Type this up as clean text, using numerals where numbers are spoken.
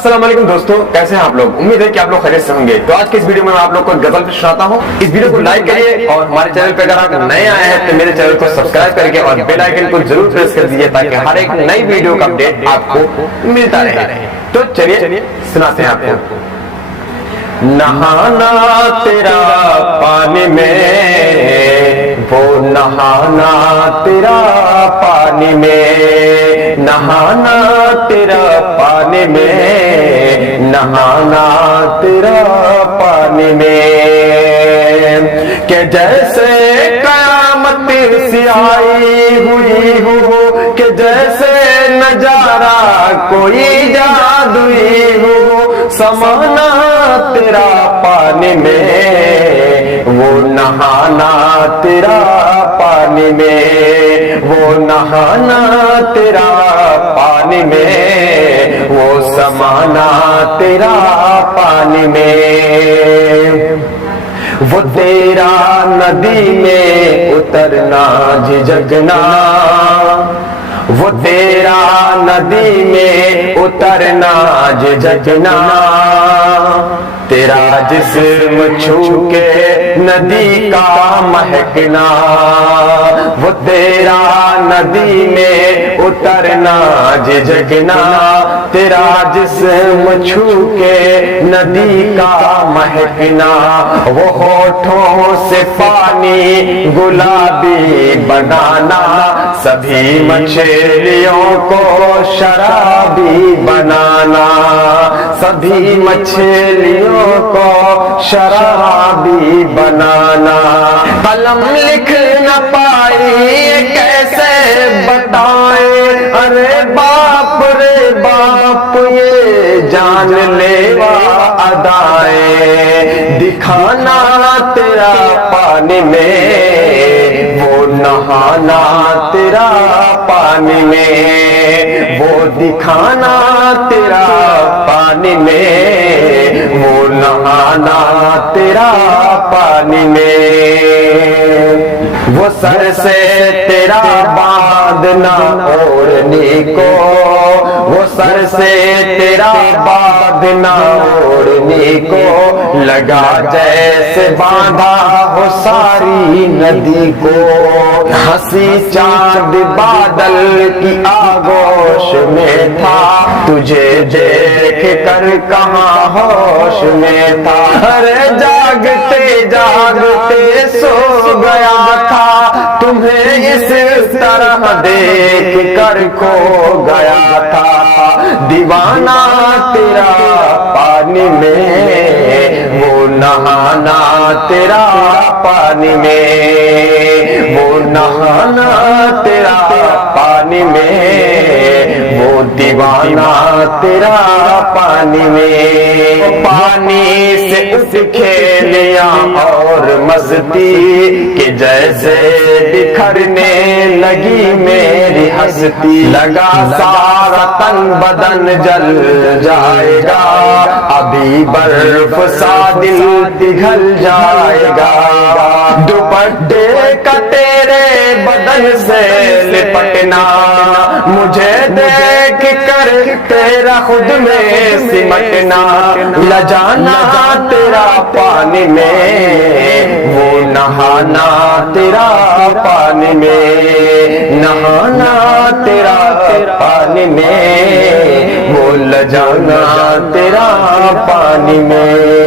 अस्सलाम वालेकुम दोस्तों, कैसे हैं आप लोग। उम्मीद है कि आप लोग खैरियत से होंगे। तो आज के इस वीडियो में मैं आप लोग को गजल पे सुनाता हूँ। इस वीडियो को लाइक करिए और हमारे चैनल पे अगर आप नए आए हैं तो मेरे चैनल को सब्सक्राइब करके और बेल आइकन को जरूर प्रेस कर दीजिए ताकि हर एक नई वीडियो का अपडेट आपको मिलता रहे। तो चलिए सुनाते हैं आपको। नहाना तेरा पानी में, वो नहाना तेरा पानी में, नहाना तेरा पानी में, नहाना तेरा पानी में, कि जैसे कयामत सी आई हुई हो, कि जैसे नजारा कोई जादुई हो, समाना तेरा पानी में, वो नहाना तेरा पानी में, वो नहाना तेरा पानी में, वो समाना तेरा पानी में, वो तेरा नदी में उतरना झिझकना, वो तेरा नदी में उतरना झिझकना, तेरा जिस्म छू के नदी का महकना, वो तेरा नदी में उतरना झिझकना, तेरा जिस्म छू के नदी का महकना, वो होठों से पानी गुलाबी बनाना, सभी मछलियों को शराबी बनाना, सभी मछलियों को शराबी बनाना, कलम लिख न पाई कैसे बताए, अरे बाप रे बाप ये जान लेवा अदाए, दिखाना तेरा पानी में, वो नहाना तेरा पानी में, वो दिखाना तेरा पानी में, वो नहाना तेरा पानी में, वो सर से तेरा बांधना ओढ़ने को, वो सर से तेरा बांधना ओढ़ने को, लगा जैसे बांधा हो सारी नदी को, हंसी चांद बादल की आगोश में था, तुझे देख कर कहाँ होश में था, अरे जागते जागते सो गया था, तुम्हें इस तरह देख कर खो गया था, दीवाना तेरा पानी में, वो नहाना तेरा पानी में, वो नहाना तेरा पानी में, वो दीवाना तेरा पानी में, पानी से उठ खेलिया और मस्ती के जैसे बिखरने लगी मेरी हस्ती, लगा सारा तन बदन जल जाएगा, अभी बर्फ सा दिल पिघल जाएगा, दुपट्टे का तेरे बदन से लिपटना, मुझे देख कर तेरा खुद में सिमटना, लजाना तेरा पानी में, वो नहाना तेरा पानी में, नहाना तेरा पानी में, वो लजाना तेरा पानी में।